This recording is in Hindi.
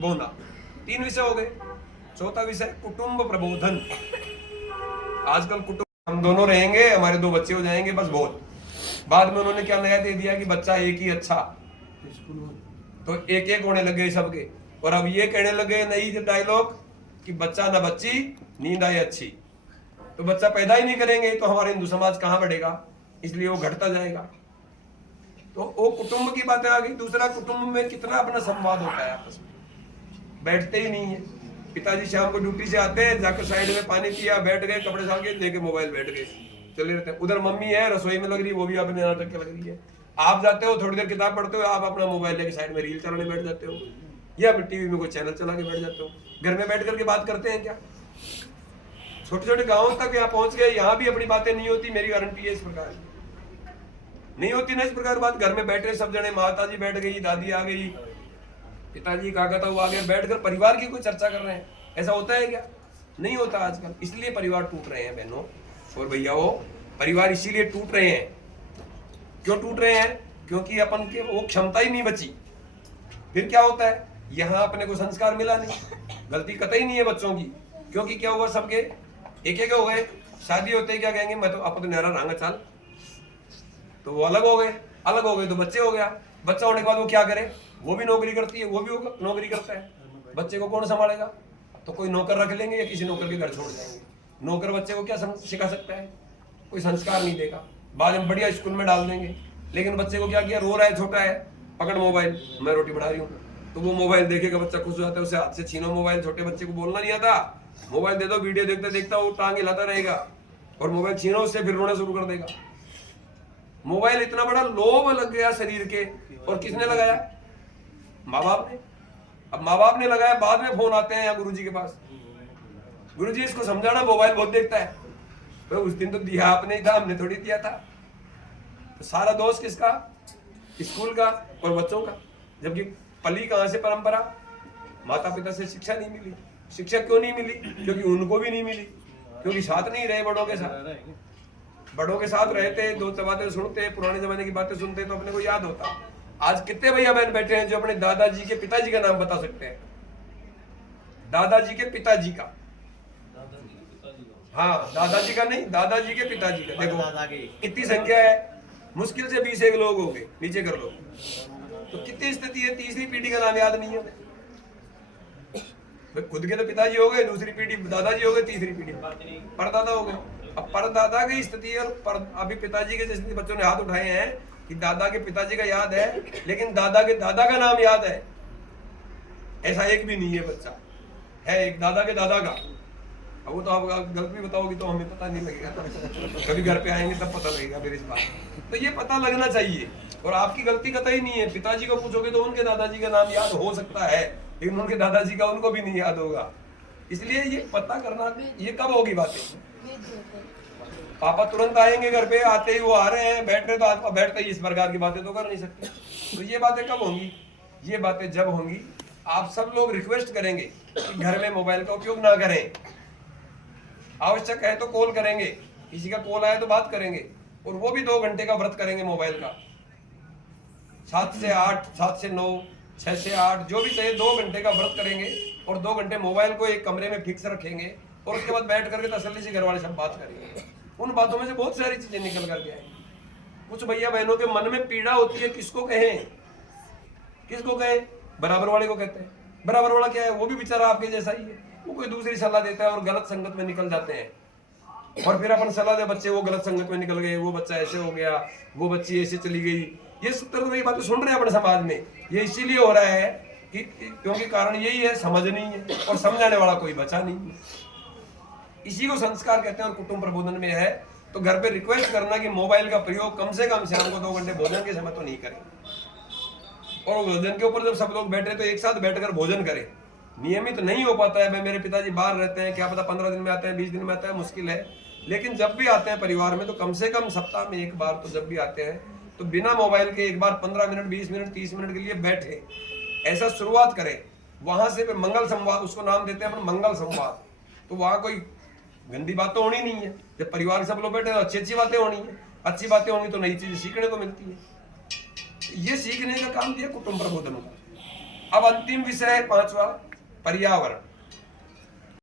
बोना। 3 विषय हो गए। चौथा विषय कुटुंब प्रबोधन। आजकल कुटुंब हम दोनों रहेंगे, हमारे 2 बच्चे हो जाएंगे, बस बहुत। बाद में उन्होंने क्या नया दे दिया कि बच्चा एक ही अच्छा, तो एक एक होने लग गए सबके। और अब ये कहने लगे नई डायलॉग कि बच्चा ना बच्ची, नींद आए अच्छी। तो बच्चा पैदा ही नहीं करेंगे तो हमारे हिंदू समाज कहाँ बढ़ेगा, इसलिए वो घटता जाएगा। तो वो कुटुंब की बातें आ गई। दूसरा, कुटुंब में कितना अपना संवाद होता है आपस में, बैठते ही नहीं है। पिताजी शाम को ड्यूटी से आते हैं, जाकर साइड में पानी पिया, बैठ गए, कपड़े डाल के लेके मोबाइल बैठ गए, चले रहते हैं। उधर मम्मी है रसोई में लग रही है, वो भी अपने नाटक के लग रही है। आप जाते हो थोड़ी देर किताब पढ़ते हो, आप अपना मोबाइल लेके साइड में रील चलाने बैठ जाते हो, या टीवी में कोई चैनल चला के बैठ जाते हो। घर में बैठ करके बात करते हैं क्या? छोटे छोटे गाँव तक यहाँ पहुंच गए, यहाँ भी अपनी बातें नहीं होती। मेरी गारंटी है इस प्रकार नहीं होती ना, इस प्रकार बात। घर में बैठे सब जने, माता जी बैठ गई, दादी आ गई, पिताजी काका था वो आगे बैठकर परिवार की कोई चर्चा कर रहे हैं। ऐसा होता है क्या? नहीं होता आजकल। इसलिए परिवार टूट रहे हैं बहनों और भैयाओं। परिवार इसीलिए टूट रहे हैं। क्यों टूट रहे हैं? क्योंकि अपन के वो क्षमता ही नहीं बची। फिर क्या होता है, यहाँ अपने को संस्कार मिला नहीं। गलती कतई नहीं है बच्चों की, क्योंकि क्या हुआ, सबके एक एक हो गए। शादी होते ही क्या कहेंगे, मैं तो आप तो नहरा रंगा चाल, तो वो अलग हो गए। अलग हो गए तो बच्चे हो गया। बच्चा होने के बाद वो क्या करे, वो भी नौकरी करती है, वो भी नौकरी करता है। बच्चे को कौन संभालेगा? तो कोई नौकर रख लेंगे या किसी नौकर के घर छोड़ जाएंगे। नौकर बच्चे को क्या सिखा सकता है? कोई संस्कार नहीं देगा। बाद में बढ़िया स्कूल में डाल देंगे, लेकिन बच्चे को क्या किया, रो रहा है, छोटा है, पकड़ मोबाइल, मैं रोटी बना रही हूँ, तो वो मोबाइल देखेगा, बच्चा खुश हो जाता है। उसे हाथ से छीनो मोबाइल। छोटे बच्चे को बोलना नहीं आता, मोबाइल दे दो, वीडियो देखता देखता वो टांग हिलाता रहेगा, और मोबाइल छीनो उससे, फिर रोना शुरू कर देगा। मोबाइल इतना बड़ा लोभ लग गया शरीर के, और किसने लगाया? माँ बाप ने। अब माँ बाप ने लगाया, बाद में फोन आते हैं यहाँ गुरुजी के पास, गुरुजी इसको समझाना, मोबाइल बहुत देखता है। तो उस दिन तो दिया आपने ही था, हमने थोड़ी दिया था। तो सारा दोष किसका? स्कूल का और बच्चों का। जबकि पली कहाँ से परंपरा? माता पिता से शिक्षा नहीं मिली। शिक्षा क्यों नहीं मिली? क्योंकि उनको भी नहीं मिली, क्योंकि साथ नहीं रहे बड़ों के साथ। बड़ों के साथ रहते, दो बातें सुनते, पुराने जमाने की बातें सुनते, तो अपने को याद होता। आज कितने भैया बहन बैठे हैं जो अपने दादाजी के पिताजी का नाम बता सकते हैं? दादाजी के पिताजी का, हाँ, दादाजी का नहीं, दादाजी के पिताजी का। देखो कितनी संख्या है, मुश्किल से 20 लोग हो गए, नीचे कर लो। तो कितनी स्थिति है, तीसरी पीढ़ी का नाम याद नहीं है। खुद के तो पिताजी हो गए, दूसरी पीढ़ी दादाजी हो गए, तीसरी पीढ़ी परदादा हो गए। अब परदादा की स्थिति और अभी पिताजी के जैसे बच्चों ने हाथ उठाए हैं कि दादा के पिताजी का याद है, लेकिन दादा के दादा का नाम याद है, ऐसा एक भी नहीं है बच्चा। है एक दादा के दादा का। अब वो तो आप गलत भी बताओगे तो हमें पता नहीं लगेगा, कभी घर पे आएंगे तब पता लगेगा मेरी इस बात। तो ये पता लगना चाहिए। और आपकी गलती कतई नहीं है। पिताजी को पूछोगे तो उनके दादाजी का नाम याद हो सकता है, लेकिन उनके दादाजी का उनको भी नहीं याद होगा। इसलिए ये पता करना, ये कब होगी बातें? पापा तुरंत आएंगे घर पे, आते ही वो आ रहे हैं, बैठ रहे तो आप बैठते ही इस प्रकार की बातें तो कर नहीं सकते। तो ये बातें कब होंगी? ये बातें जब होंगी आप सब लोग रिक्वेस्ट करेंगे कि घर में मोबाइल का उपयोग ना करें। आवश्यक है तो कॉल करेंगे, किसी का कॉल आया तो बात करेंगे, और वो भी 2 घंटे का व्रत करेंगे मोबाइल का। 7 से 8, 7 से 9, 6 से 8, जो भी चाहिए 2 घंटे का व्रत करेंगे, और 2 घंटे मोबाइल को एक कमरे में फिक्स रखेंगे, और उसके बाद बैठ करके तसल्ली से घर वाले सब बात करेंगे। उन बातों में से बहुत सारी चीजें निकल करके आएंगी। कुछ भैया बहनों के मन में पीड़ा होती है, किसको कहें? किसको कहें? बराबर वाले को कहते हैं। बराबर वाला क्या है? वो भी बेचारा आपके जैसा ही है। वो कोई दूसरी सलाह देता है और गलत संगत में निकल जाते हैं, और फिर अपन सलाह दे, बच्चे वो गलत संगत में निकल गए, वो बच्चा ऐसे हो गया, वो बच्ची ऐसे चली गई। ये सब तरह की बातें सुन रहे हैं अपने समाज में। ये इसीलिए हो रहा है कि क्योंकि कारण यही है, समझ नहीं है, और समझाने वाला कोई बचा नहीं है। इसी को संस्कार कहते हैं। और कुटुंब प्रबोधन में है तो घर पे रिक्वेस्ट करना कि मोबाइल का प्रयोग कम से कम शाम को 2 घंटे भोजन के समय तो नहीं करें। और भोजन के ऊपर जब सब लोग बैठे तो एक साथ बैठकर भोजन करें। नियमित नहीं हो पाता है। मेरे पिताजी बाहर रहते हैं, क्या पता 15 दिन में आते हैं, 20 दिन में आते हैं, मुश्किल है। लेकिन जब भी आते हैं परिवार में तो कम से कम सप्ताह में एक बार तो जब भी आते हैं तो बिना मोबाइल के एक बार 15 मिनट, 20 मिनट, 30 मिनट के लिए बैठे, ऐसा शुरुआत करें। वहां से मंगल संवाद, उसको नाम देते हैं अपन मंगल संवाद। तो वहां कोई गंदी बात तो होनी नहीं है। जब परिवार के सब लोग बैठे तो अच्छी अच्छी बातें होनी है। अच्छी बातें होंगी तो नई चीजें सीखने को मिलती है। ये सीखने का काम दिया कुटुंब प्रबोधन का। अब अंतिम विषय है 5वां, पर्यावरण।